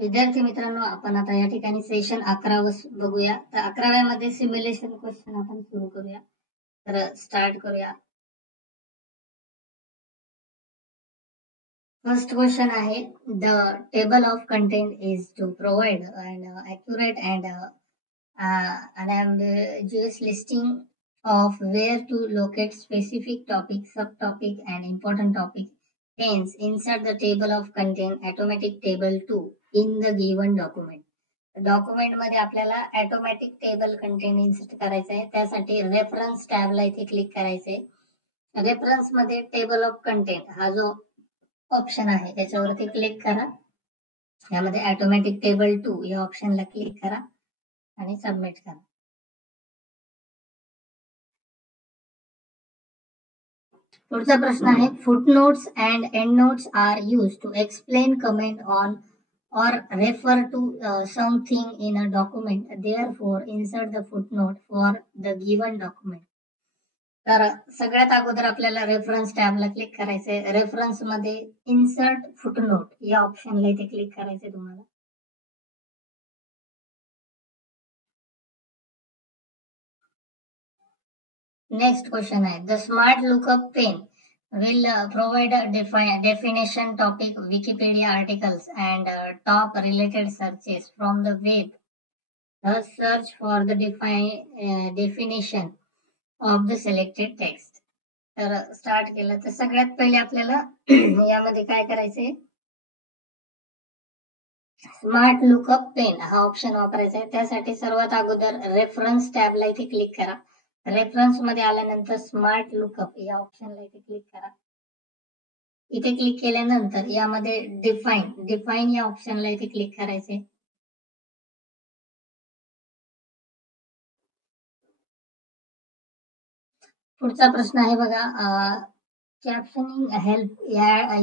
विद्यार्थी मित्रांनो, आपण आता या ठिकाणी सेशन 11 बघूया. तर 11व्या मध्ये सिम्युलेशन क्वेश्चन आपण सुरू करूया. तर स्टार्ट करूया. फर्स्ट क्वेश्चन आहे, the table of content is to provide an accurate and unambiguous listing of where to locate specific topic, subtopic and important topic. Hence, insert the table of content automatic table 2 in the given document. Document मध्ये आपल्याला automatic table content insert करायचं आहे. त्यासाठी reference टॅबला इथे click करायचंय. Reference मध्ये table of content हा जो ऑप्शन आहे त्याच्यावरती क्लिक करा. यामध्ये ऑटोमॅटिक टेबल 2 या ऑप्शनला क्लिक करा आणि सबमिट करा. पुढचा प्रश्न आहे, footnotes and endnotes are use to explain, comment on or refer to something in a document. Therefore, insert the footnote for the given document. तर सगळ्यात अगोदर आपल्याला रेफरन्स टॅबला क्लिक करायचंय. रेफरन्स मध्ये इन्सर्ट फुटनोट या ऑप्शनला इथे क्लिक करायचंय तुम्हाला. नेक्स्ट क्वेश्चन आहे, the smart lookup pane will provide a definition topic, Wikipedia articles and top related searches from the web. Thus search for the definition of the selected text. तर start केलं तर सगळ्यात पहिले आपल्याला यामध्ये काय करायचंय, स्मार्ट लुकअप पेन हा ऑप्शन वापरायचा आहे. त्यासाठी सर्वात अगोदर रेफरन्स टॅबला इथे क्लिक करा. रेफरन्स मध्ये आल्यानंतर स्मार्ट लुकअप या ऑप्शनला इथे क्लिक करा. इथे क्लिक केल्यानंतर यामध्ये डिफाईन या ऑप्शनला इथे क्लिक करायचे. पुढचा प्रश्न आहे बघा, captioning help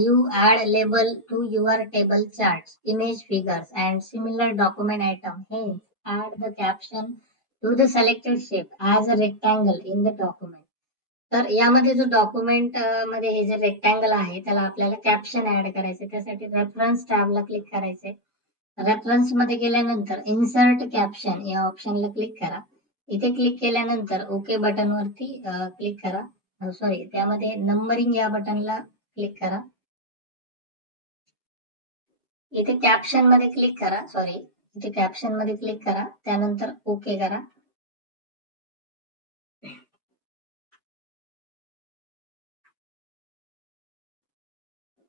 you add label to your table charts, image, figures and similar document item. Hence add the caption to the selected shape as a rectangle in the document. तर यामध्ये जो डॉक्युमेंट मध्ये हे जे रेक्टँगल आहे त्याला आपल्याला caption add करायचे. त्यासाठी रेफरन्स टॅबला क्लिक करायचे. रेफरन्स मध्ये गेल्यानंतर इन्सर्ट कॅप्शन या ऑप्शनला क्लिक करा. इथे क्लिक केल्यानंतर ओके बटन वरती क्लिक करा. सॉरी, त्यामध्ये नंबरिंग या बटनला क्लिक करा. इथे कॅप्शन मध्ये क्लिक करा. इथे कॅप्शन मध्ये क्लिक करा, त्यानंतर ओके करा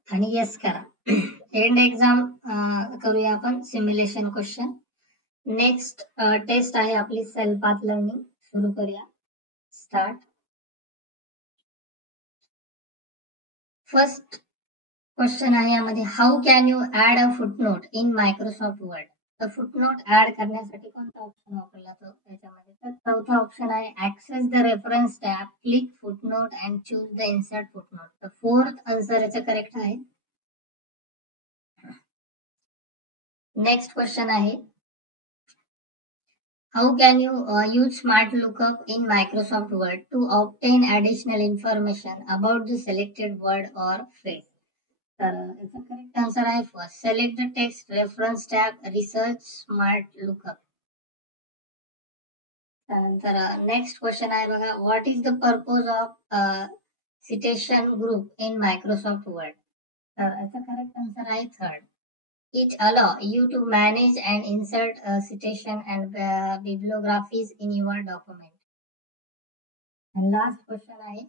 आणि येस करा. एंड एक्झाम करूया आपण सिम्युलेशन क्वेश्चन. नेक्स्ट टेस्ट आहे आपली सेल्फ पाथ लर्निंग. सुरू करूया. स्टार्ट. फर्स्ट क्वेश्चन आहे यामध्ये, how can you add a footnote in Microsoft Word. तर फुटनोट ऍड करण्यासाठी कोणता ऑप्शन वापरला तो त्याच्यामध्ये. तर चौथा ऑप्शन आहे, access the reference tab, click footnote and choose the insert footnote. तर फोर्थ आन्सर याचं करेक्ट आहे. नेक्स्ट क्वेश्चन आहे, how can you use smart lookup in Microsoft Word to obtain additional information about the selected word or phrase. तर याचा correct answer आहे first, select the text, reference tab, research smart lookup. त्यानंतर next question आहे बघा, what is the purpose of citation group in Microsoft Word. तर याचा correct answer आहे third, it allow you to manage and insert citation and bibliographies in your document. And last question आहे,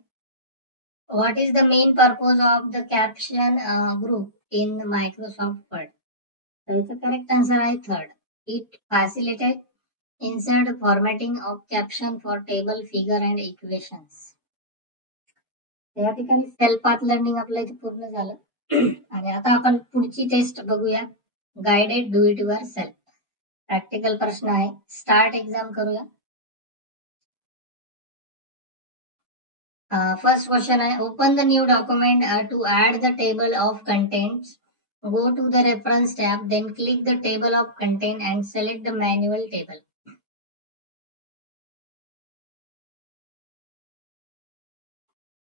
what is the main purpose of the caption group in Microsoft Word. So it's a correct answer आहे third, it facilitates insert formatting of caption for table, figure and equations. या ठिकाणी self path learning आपलं इथे पूर्ण झालं. आणि आता आपण पुढची टेस्ट बघूया, guided do it yourself. Practical प्रश्न आहे. स्टार्ट एक्झाम करूया. फर्स्ट क्वेश्चन आहे, open the new document to add the table of contents. Go to the reference tab, then click the table of content and select the manual table.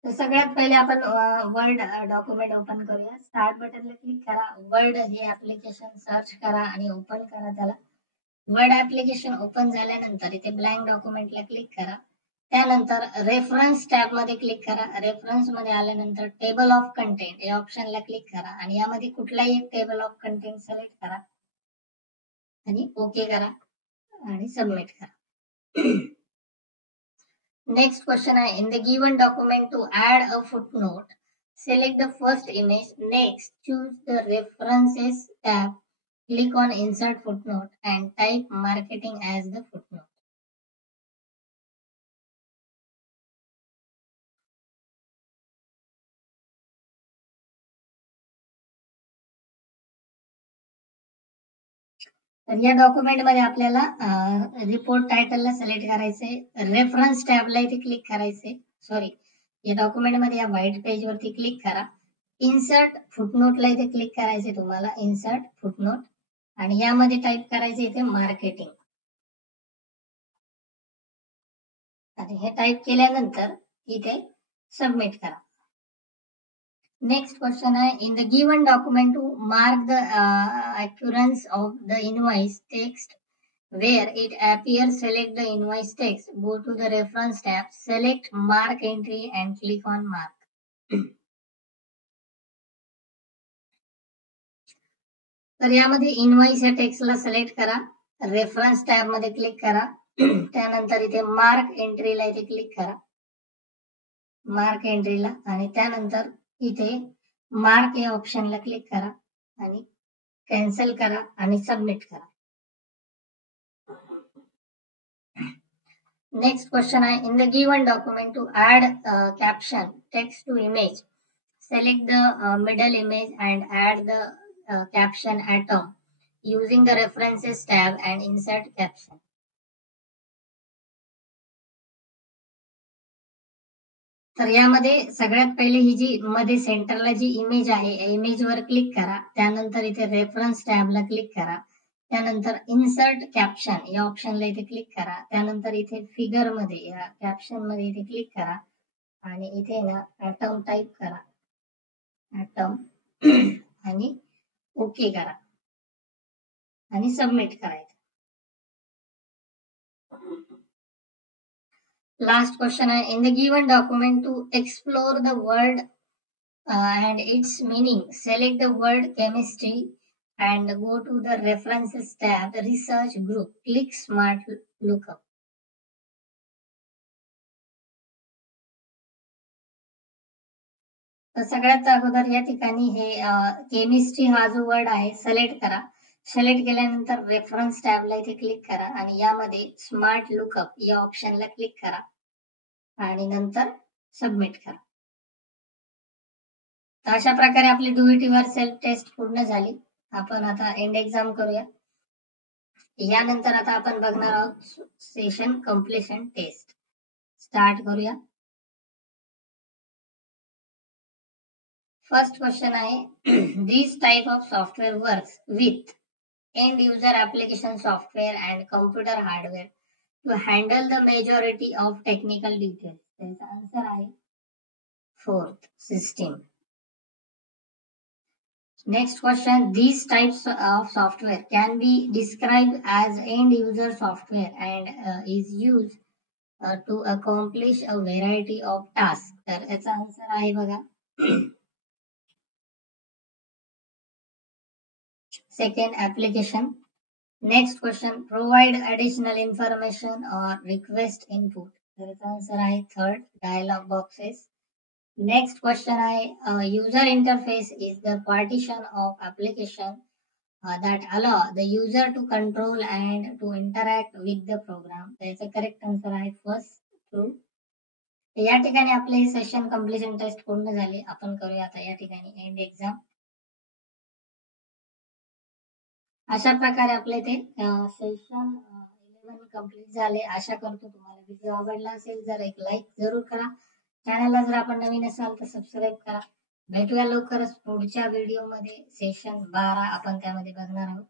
तर सगळ्यात पहिले आपण Word document open करूया. Start बटनला click करा. Word हे application search करा आणि ओपन करा त्याला. वर्ड ऍप्लिकेशन ओपन झाल्यानंतर इथे ब्लँक डॉक्युमेंटला क्लिक करा. त्यानंतर रेफरन्स टॅब मध्ये क्लिक करा. रेफरन्स मध्ये आल्यानंतर टेबल ऑफ कंटेंट या ऑप्शनला क्लिक करा आणि यामध्ये कुठलाही एक टेबल ऑफ कंटेंट सिलेक्ट करा आणि ओके करा आणि सबमिट करा. Next question is, in the given document to add a footnote, select the first image. Next, choose the references tab. Click on insert footnote and type marketing as the footnote. तर या document मध्ये आपल्याला report टायटलला select करायचंय. Reference टॅबला इथे click करायचंय. Sorry, या document मध्ये या व्हाईट पेज वरती क्लिक करा. इन्सर्ट फुटनोटला इथे क्लिक करायचंय तुम्हाला. इन्सर्ट फुटनोट आणि यामध्ये टाईप करायचं इथे मार्केटिंग. आणि हे टाईप केल्यानंतर इथे सबमिट करा. Next question is, in the given document to mark the occurrence of the invoice text where it appears, select the invoice text, go to the reference tab, select mark entry and click on mark. तर यामध्ये invoice या टेक्स्टला select करा. Reference tab मध्ये click करा. त्यानंतर इथे mark एंट्रीला इथे click करा. मार्क एंट्रीला आणि त्यानंतर इथे मार्क या ऑप्शनला क्लिक करा आणि कॅन्सल करा आणि सबमिट करा. नेक्स्ट क्वेश्चन आहे, in the given document to add caption text to image, select the middle image and add the caption atom using the references tab and insert caption. तर यामध्ये सगळ्यात पहिले ही जी मध्ये सेंटरला जी इमेज आहे इमेज वर क्लिक करा. त्यानंतर इथे रेफरन्स टॅबला क्लिक करा. त्यानंतर इन्सर्ट कॅप्शन या ऑप्शनला इथे क्लिक करा. त्यानंतर इथे फिगर मध्ये या कॅप्शन मध्ये इथे क्लिक करा आणि इथे ना ॲटम टाईप करा. ॲटम आणि ओके करा आणि सबमिट करायचं. Last question is, in the given document to explore the word and its meaning, select the word chemistry and go to the references tab, research group, click smart lookup. तर सगळ्यात अगोदर या ठिकाणी हे chemistry हा जो word आहे select करा. सिलेक्ट केल्यानंतर रेफरन्स टॅबला इथे क्लिक करा आणि यामध्ये स्मार्ट लुकअप या ऑप्शनला क्लिक करा आणि नंतर सबमिट करा. तर अशा प्रकारे आपली डीयूटीवर सेल्फ टेस्ट पूर्ण झाली. आपण आता एंड एक्झाम करूया. यानंतर आता आपण बघणार आहोत सेशन कंप्लीशन टेस्ट. स्टार्ट करूया. फर्स्ट क्वेश्चन आहे, this type of software works with end user application software and computer hardware to handle the majority of technical details. त्याचा आन्सर आहे fourth, system. Next question, these types of software can be described as end user software and is used to accomplish a variety of tasks. तर याचा answer आहे बघा second, application. Next question, provide additional information or request input. तर याचा answer आहे third, dialog boxes. Next question आहे, user interface is the partition of application that allow the user to control and to interact with the program. तर याचा correct answer आहे first, true. या ठिकाणी आपले ही सेशन कंप्लीशन टेस्ट पूर्ण झाली. आपण करूया आता या ठिकाणी एंड एक्झाम. अशा प्रकारे आपले ते सेशन 11 कंप्लीट झाले. आशा करतो तुम्हाला व्हिडिओ आवडला असेल. जर एक लाईक जरूर करा. चॅनलला जर आपण नवीन असाल तर सबस्क्राईब करा. भेटूया लवकरच पुढच्या व्हिडिओमध्ये. सेशन 12 आपण त्यामध्ये बघणार आहोत.